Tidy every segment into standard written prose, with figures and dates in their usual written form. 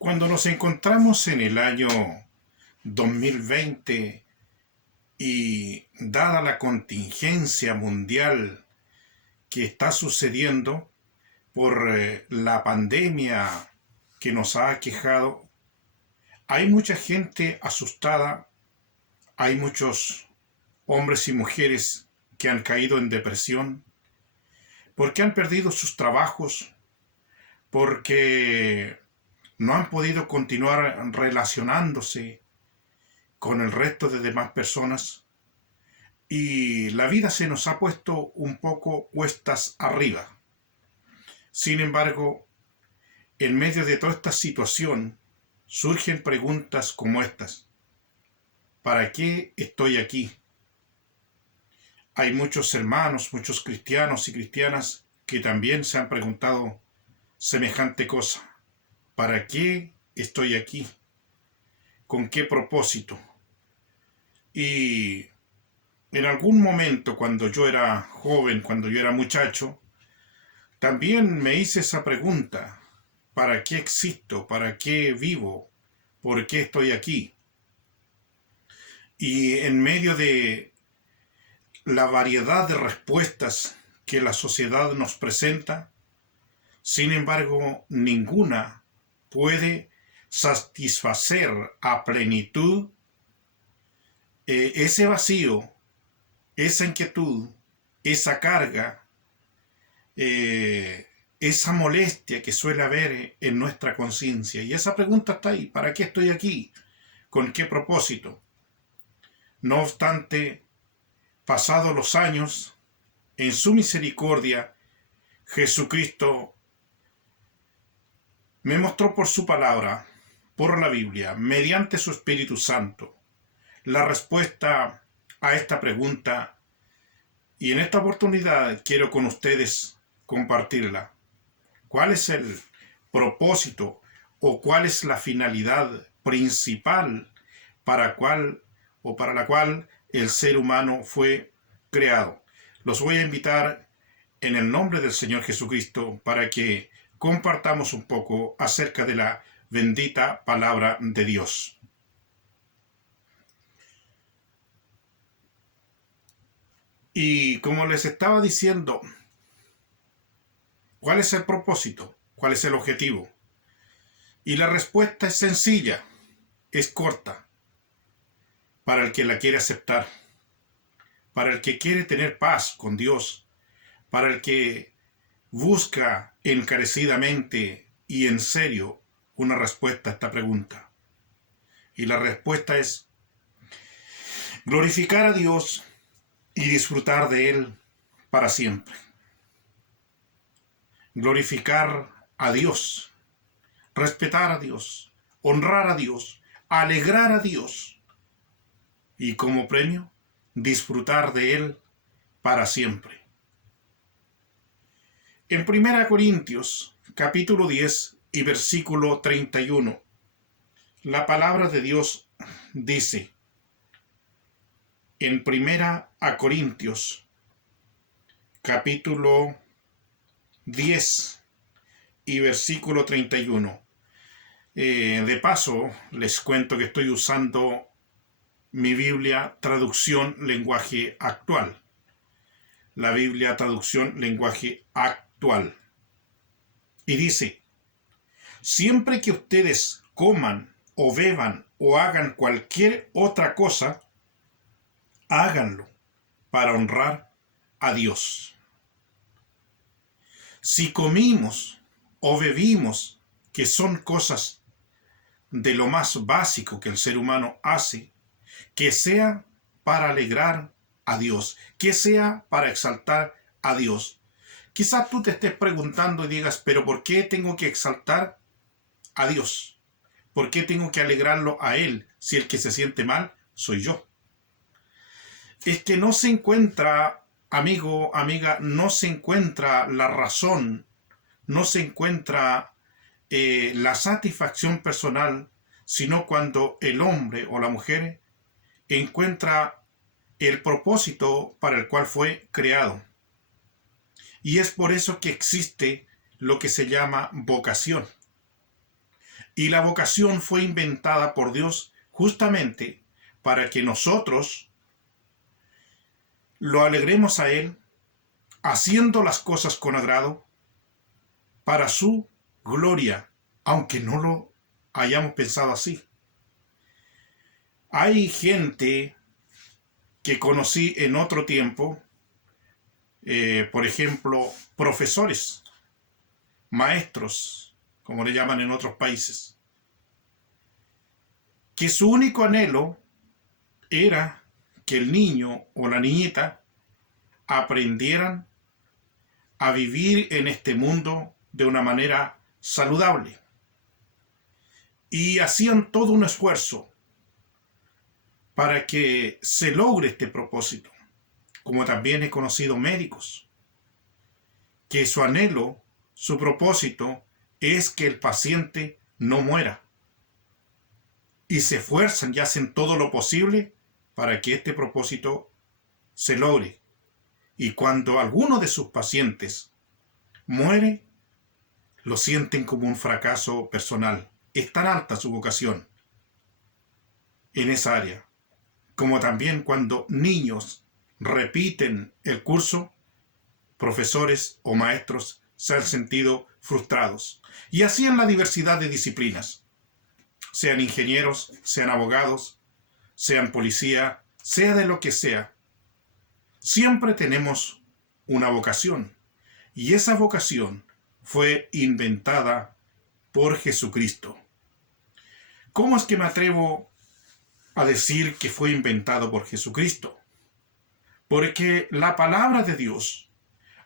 Cuando nos encontramos en el año 2020 y dada la contingencia mundial que está sucediendo por la pandemia que nos ha aquejado, hay mucha gente asustada, hay muchos hombres y mujeres que han caído en depresión porque han perdido sus trabajos, porque no han podido continuar relacionándose con el resto de demás personas y la vida se nos ha puesto un poco cuestas arriba. Sin embargo, en medio de toda esta situación surgen preguntas como estas. ¿Para qué estoy aquí? Hay muchos hermanos, muchos cristianos y cristianas que también se han preguntado semejante cosa. ¿Para qué estoy aquí? ¿Con qué propósito? Y en algún momento, cuando yo era joven, cuando yo era muchacho, también me hice esa pregunta. ¿Para qué existo? ¿Para qué vivo? ¿Por qué estoy aquí? Y en medio de la variedad de respuestas que la sociedad nos presenta, sin embargo, ninguna puede satisfacer a plenitud ese vacío, esa inquietud, esa carga, esa molestia que suele haber en nuestra conciencia. Y esa pregunta está ahí: ¿para qué estoy aquí? ¿Con qué propósito? No obstante, pasados los años, en su misericordia, Jesucristo me mostró por su palabra, por la Biblia, mediante su Espíritu Santo, la respuesta a esta pregunta, y en esta oportunidad quiero con ustedes compartirla. ¿Cuál es el propósito o cuál es la finalidad principal para la cual el ser humano fue creado? Los voy a invitar en el nombre del Señor Jesucristo para que compartamos un poco acerca de la bendita palabra de Dios. Y como les estaba diciendo, ¿cuál es el propósito? ¿Cuál es el objetivo? Y la respuesta es sencilla, es corta, para el que la quiere aceptar, para el que quiere tener paz con Dios, para el que busca encarecidamente y en serio una respuesta a esta pregunta. Y la respuesta es glorificar a Dios y disfrutar de Él para siempre. Glorificar a Dios, respetar a Dios, honrar a Dios, alegrar a Dios y como premio disfrutar de Él para siempre. En 1 Corintios capítulo 10 y versículo 31, la palabra de Dios dice, en 1 Corintios capítulo 10 y versículo 31. De paso, les cuento que estoy usando mi Biblia traducción lenguaje actual. La Biblia traducción lenguaje actual. Y dice, siempre que ustedes coman o beban o hagan cualquier otra cosa, háganlo para honrar a Dios. Si comimos o bebimos, que son cosas de lo más básico que el ser humano hace, que sea para alegrar a Dios, que sea para exaltar a Dios. Quizás tú te estés preguntando y digas, pero ¿por qué tengo que exaltar a Dios? ¿Por qué tengo que alegrarlo a Él si el que se siente mal soy yo? Es que no se encuentra, amigo, amiga, no se encuentra la razón, no se encuentra la satisfacción personal, sino cuando el hombre o la mujer encuentra el propósito para el cual fue creado. Y es por eso que existe lo que se llama vocación. Y la vocación fue inventada por Dios justamente para que nosotros lo alegremos a Él, haciendo las cosas con agrado, para su gloria, aunque no lo hayamos pensado así. Hay gente que conocí en otro tiempo, por ejemplo, profesores, maestros, como le llaman en otros países, que su único anhelo era que el niño o la niñita aprendieran a vivir en este mundo de una manera saludable. Y hacían todo un esfuerzo para que se logre este propósito. Como también he conocido médicos, que su anhelo, su propósito, es que el paciente no muera. Y se esfuerzan y hacen todo lo posible para que este propósito se logre. Y cuando alguno de sus pacientes muere, lo sienten como un fracaso personal. Es tan alta su vocación en esa área. Como también cuando niños repiten el curso, profesores o maestros se han sentido frustrados. Y así en la diversidad de disciplinas. Sean ingenieros, sean abogados, sean policía, sea de lo que sea. Siempre tenemos una vocación. Y esa vocación fue inventada por Jesucristo. ¿Cómo es que me atrevo a decir que fue inventado por Jesucristo? Porque la palabra de Dios,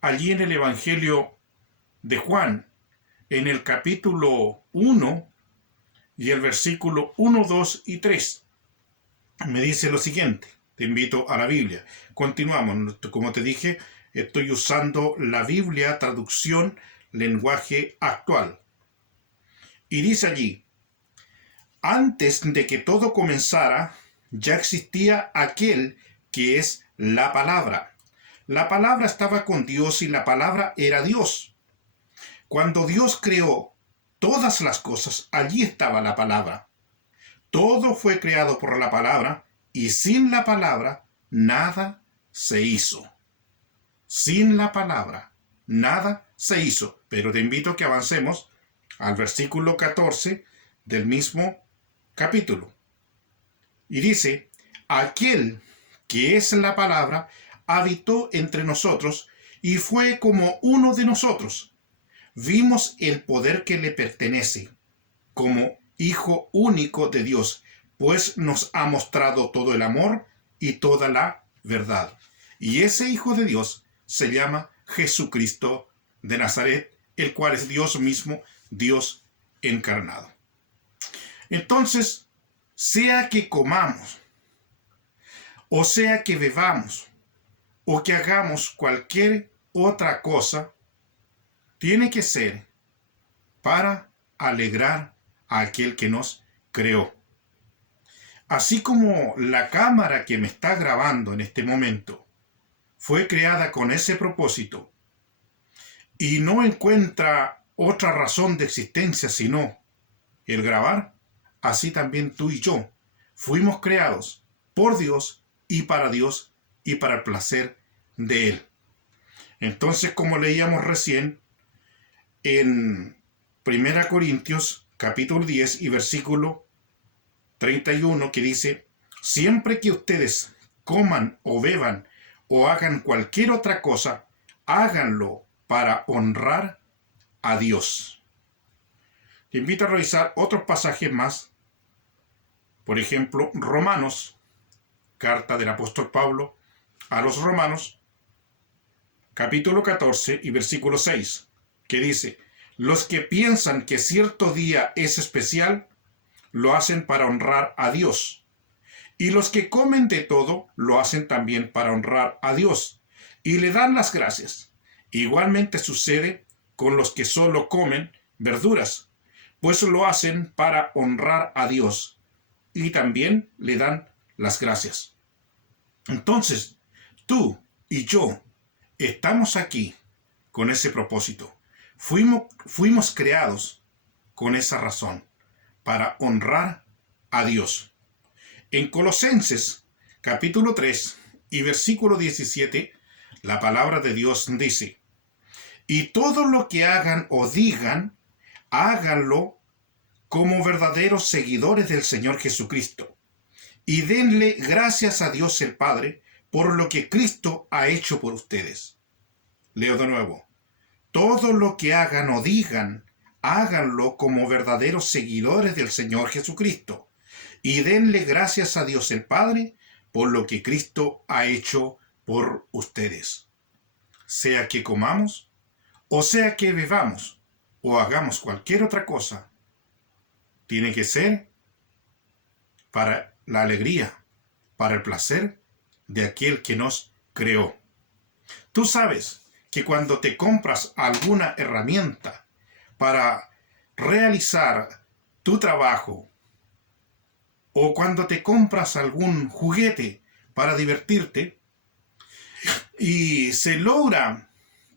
allí en el Evangelio de Juan, en el capítulo 1 y el versículo 1, 2 y 3, me dice lo siguiente. Te invito a la Biblia. Continuamos. Como te dije, estoy usando la Biblia, traducción, lenguaje actual. Y dice allí: antes de que todo comenzara, ya existía aquel que es la palabra. La palabra estaba con Dios y la palabra era Dios. Cuando Dios creó todas las cosas, allí estaba la palabra. Todo fue creado por la palabra y sin la palabra nada se hizo. Sin la palabra nada se hizo. Pero te invito a que avancemos al versículo 14 del mismo capítulo. Y dice: aquel que es la palabra habitó entre nosotros y fue como uno de nosotros. Vimos el poder que le pertenece, como Hijo único de Dios, pues nos ha mostrado todo el amor y toda la verdad. Y ese Hijo de Dios se llama Jesucristo de Nazaret, el cual es Dios mismo, Dios encarnado. Entonces, sea que comamos, o sea que bebamos, o que hagamos cualquier otra cosa, tiene que ser para alegrar a aquel que nos creó. Así como la cámara que me está grabando en este momento fue creada con ese propósito y no encuentra otra razón de existencia sino el grabar, así también tú y yo fuimos creados por Dios y para el placer de Él. Entonces, como leíamos recién en 1 Corintios capítulo 10 y versículo 31, que dice: siempre que ustedes coman o beban o hagan cualquier otra cosa, háganlo para honrar a Dios. Te invito a revisar otros pasajes más. Por ejemplo, Romanos, carta del apóstol Pablo a los Romanos, capítulo 14 y versículo 6, que dice: los que piensan que cierto día es especial, lo hacen para honrar a Dios. Y los que comen de todo, lo hacen también para honrar a Dios. Y le dan las gracias. Igualmente sucede con los que solo comen verduras, pues lo hacen para honrar a Dios. Y también le dan las gracias. Entonces, tú y yo estamos aquí con ese propósito. Fuimos creados con esa razón, para honrar a Dios. En Colosenses capítulo 3 y versículo 17, la palabra de Dios dice: y todo lo que hagan o digan, háganlo como verdaderos seguidores del Señor Jesucristo, y denle gracias a Dios el Padre por lo que Cristo ha hecho por ustedes. Leo de nuevo: todo lo que hagan o digan, háganlo como verdaderos seguidores del Señor Jesucristo, y denle gracias a Dios el Padre por lo que Cristo ha hecho por ustedes. Sea que comamos, o sea que bebamos, o hagamos cualquier otra cosa, tiene que ser para la alegría, para el placer de aquel que nos creó. Tú sabes que cuando te compras alguna herramienta para realizar tu trabajo, o cuando te compras algún juguete para divertirte y se logra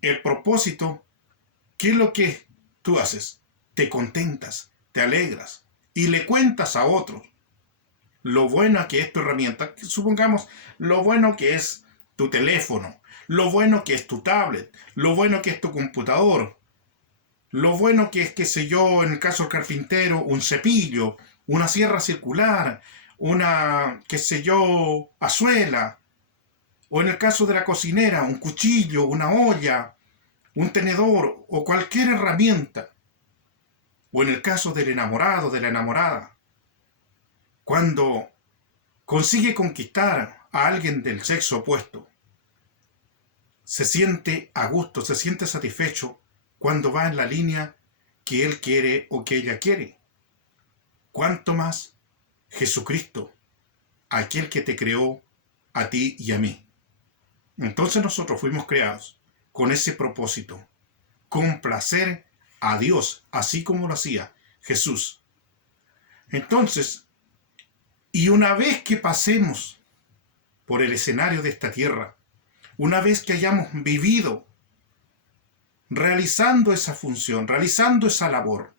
el propósito, ¿qué es lo que tú haces? Te contentas, te alegras y le cuentas a otros lo bueno que es tu herramienta. Supongamos lo bueno que es tu teléfono, lo bueno que es tu tablet, lo bueno que es tu computador, lo bueno que es, qué sé yo, en el caso del carpintero, un cepillo, una sierra circular, una, qué sé yo, azuela, o en el caso de la cocinera, un cuchillo, una olla, un tenedor o cualquier herramienta, o en el caso del enamorado, de la enamorada, cuando consigue conquistar a alguien del sexo opuesto, se siente a gusto, se siente satisfecho cuando va en la línea que él quiere o que ella quiere. ¿Cuánto más Jesucristo, aquel que te creó a ti y a mí? Entonces nosotros fuimos creados con ese propósito, complacer a Dios, así como lo hacía Jesús. Entonces, y una vez que pasemos por el escenario de esta tierra, una vez que hayamos vivido realizando esa función, realizando esa labor,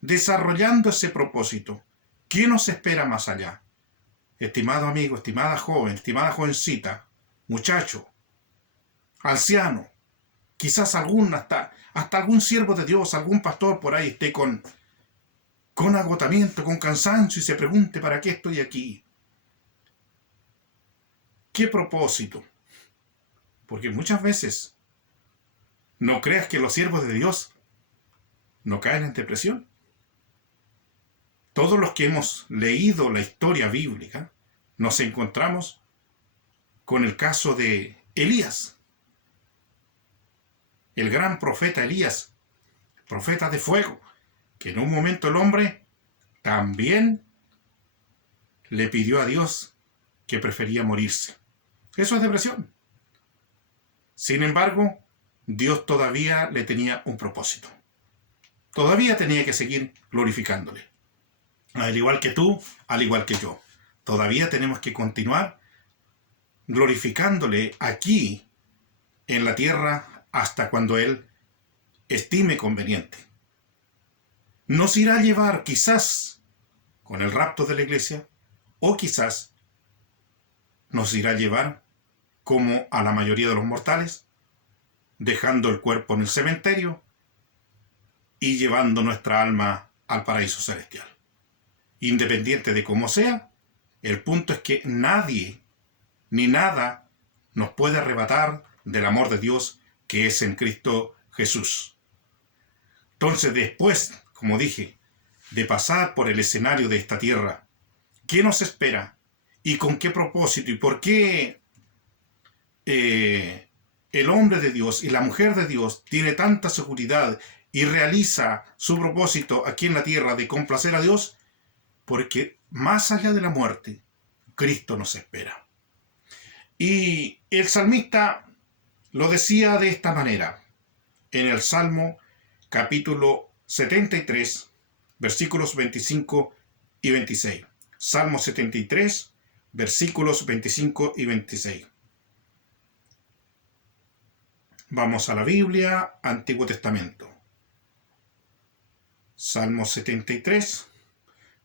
desarrollando ese propósito, ¿qué nos espera más allá? Estimado amigo, estimada joven, estimada jovencita, muchacho, anciano, quizás hasta algún siervo de Dios, algún pastor por ahí esté con agotamiento, con cansancio y se pregunte: ¿para qué estoy aquí? ¿Qué propósito? Porque muchas veces no creas que los siervos de Dios no caen en depresión. Todos los que hemos leído la historia bíblica nos encontramos con el caso de Elías, el gran profeta Elías, profeta de fuego, que en un momento el hombre también le pidió a Dios que prefería morirse. Eso es depresión. Sin embargo, Dios todavía le tenía un propósito. Todavía tenía que seguir glorificándole. Al igual que tú, al igual que yo. Todavía tenemos que continuar glorificándole aquí en la tierra hasta cuando Él estime conveniente. Nos irá a llevar quizás con el rapto de la iglesia, o quizás nos irá a llevar como a la mayoría de los mortales, dejando el cuerpo en el cementerio y llevando nuestra alma al paraíso celestial. Independiente de cómo sea, el punto es que nadie ni nada nos puede arrebatar del amor de Dios que es en Cristo Jesús. Entonces, después, como dije, de pasar por el escenario de esta tierra, ¿qué nos espera? ¿Y con qué propósito? ¿Y por qué el hombre de Dios y la mujer de Dios tiene tanta seguridad y realiza su propósito aquí en la tierra de complacer a Dios? Porque más allá de la muerte, Cristo nos espera. Y el salmista lo decía de esta manera, en el Salmo capítulo 73, versículos 25 y 26. Salmo 73, versículos 25 y 26. Vamos a la Biblia, Antiguo Testamento. Salmo 73,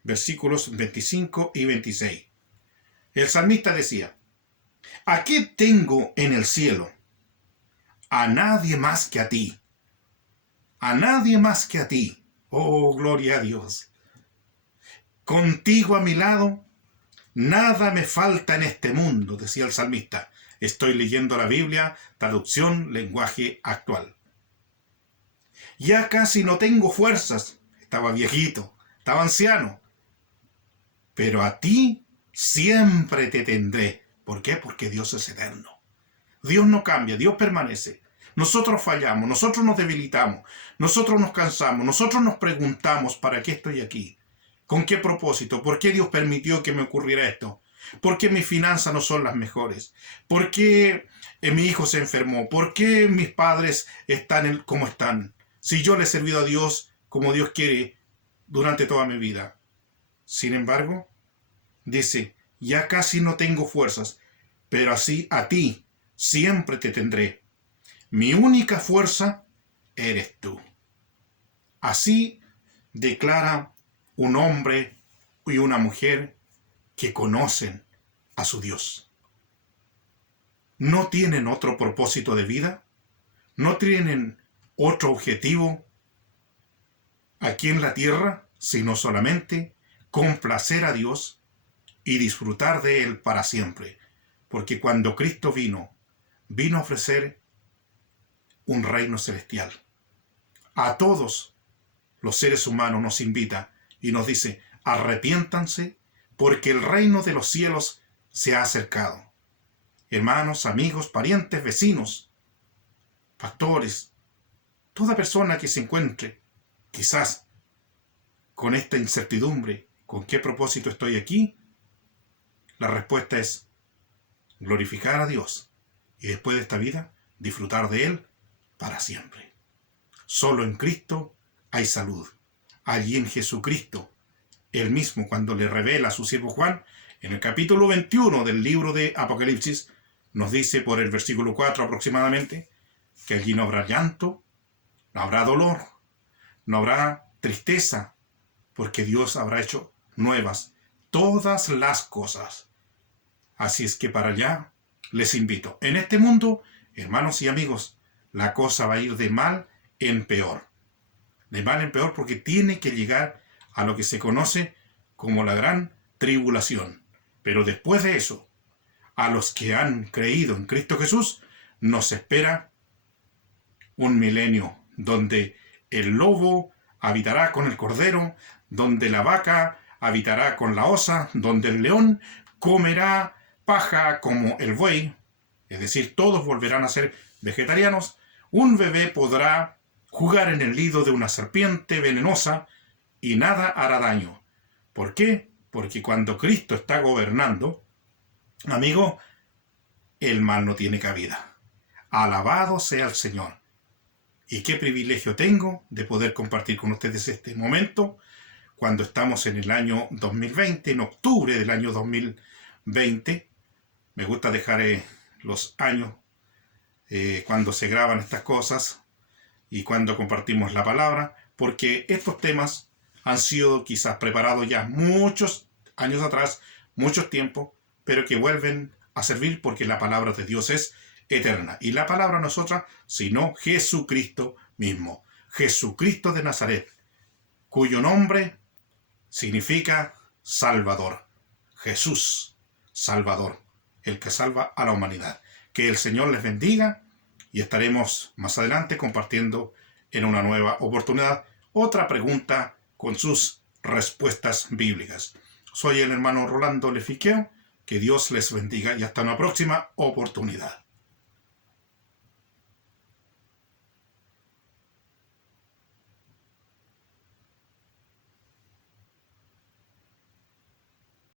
versículos 25 y 26. El salmista decía: ¿a qué tengo en el cielo? A nadie más que a ti. A nadie más que a ti. Oh, gloria a Dios. Contigo a mi lado, nada me falta en este mundo, decía el salmista. Estoy leyendo la Biblia, traducción, lenguaje actual. Ya casi no tengo fuerzas. Estaba viejito, estaba anciano. Pero a ti siempre te tendré. ¿Por qué? Porque Dios es eterno. Dios no cambia, Dios permanece. Nosotros fallamos, nosotros nos debilitamos, nosotros nos cansamos, nosotros nos preguntamos: ¿para qué estoy aquí? ¿Con qué propósito? ¿Por qué Dios permitió que me ocurriera esto? ¿Por qué mis finanzas no son las mejores? ¿Por qué mi hijo se enfermó? ¿Por qué mis padres están como están? Si yo le he servido a Dios como Dios quiere durante toda mi vida. Sin embargo, dice: ya casi no tengo fuerzas, pero así a ti siempre te tendré. Mi única fuerza eres tú. Así declara un hombre y una mujer que conocen a su Dios. No tienen otro propósito de vida, no tienen otro objetivo aquí en la tierra, sino solamente complacer a Dios y disfrutar de Él para siempre. Porque cuando Cristo vino a ofrecer un reino celestial. A todos los seres humanos nos invita y nos dice: arrepiéntanse, porque el reino de los cielos se ha acercado. Hermanos, amigos, parientes, vecinos, pastores, toda persona que se encuentre quizás con esta incertidumbre: ¿con qué propósito estoy aquí? La respuesta es glorificar a Dios y después de esta vida disfrutar de Él para siempre. Solo en Cristo hay salud. Allí en Jesucristo, Él mismo, cuando le revela a su siervo Juan, en el capítulo 21 del libro de Apocalipsis, nos dice por el versículo 4 aproximadamente, que allí no habrá llanto, no habrá dolor, no habrá tristeza, porque Dios habrá hecho nuevas todas las cosas. Así es que para allá les invito. En este mundo, hermanos y amigos, la cosa va a ir de mal en peor. De mal en peor, porque tiene que llegar a lo que se conoce como la gran tribulación. Pero después de eso, a los que han creído en Cristo Jesús, nos espera un milenio donde el lobo habitará con el cordero, donde la vaca habitará con la osa, donde el león comerá paja como el buey, es decir, todos volverán a ser vegetarianos. Un bebé podrá jugar en el nido de una serpiente venenosa y nada hará daño. ¿Por qué? Porque cuando Cristo está gobernando, amigo, el mal no tiene cabida. Alabado sea el Señor. Y qué privilegio tengo de poder compartir con ustedes este momento cuando estamos en el año 2020, en octubre del año 2020. Me gusta dejar los años cuando se graban estas cosas y cuando compartimos la palabra, porque estos temas han sido quizás preparados ya muchos años atrás, muchos tiempos, pero que vuelven a servir porque la palabra de Dios es eterna. Y la palabra no es otra, sino Jesucristo mismo. Jesucristo de Nazaret, cuyo nombre significa Salvador. Jesús, Salvador, el que salva a la humanidad. Que el Señor les bendiga y estaremos más adelante compartiendo en una nueva oportunidad otra pregunta con sus respuestas bíblicas. Soy el hermano Rolando Lefiqueo. Que Dios les bendiga y hasta una próxima oportunidad.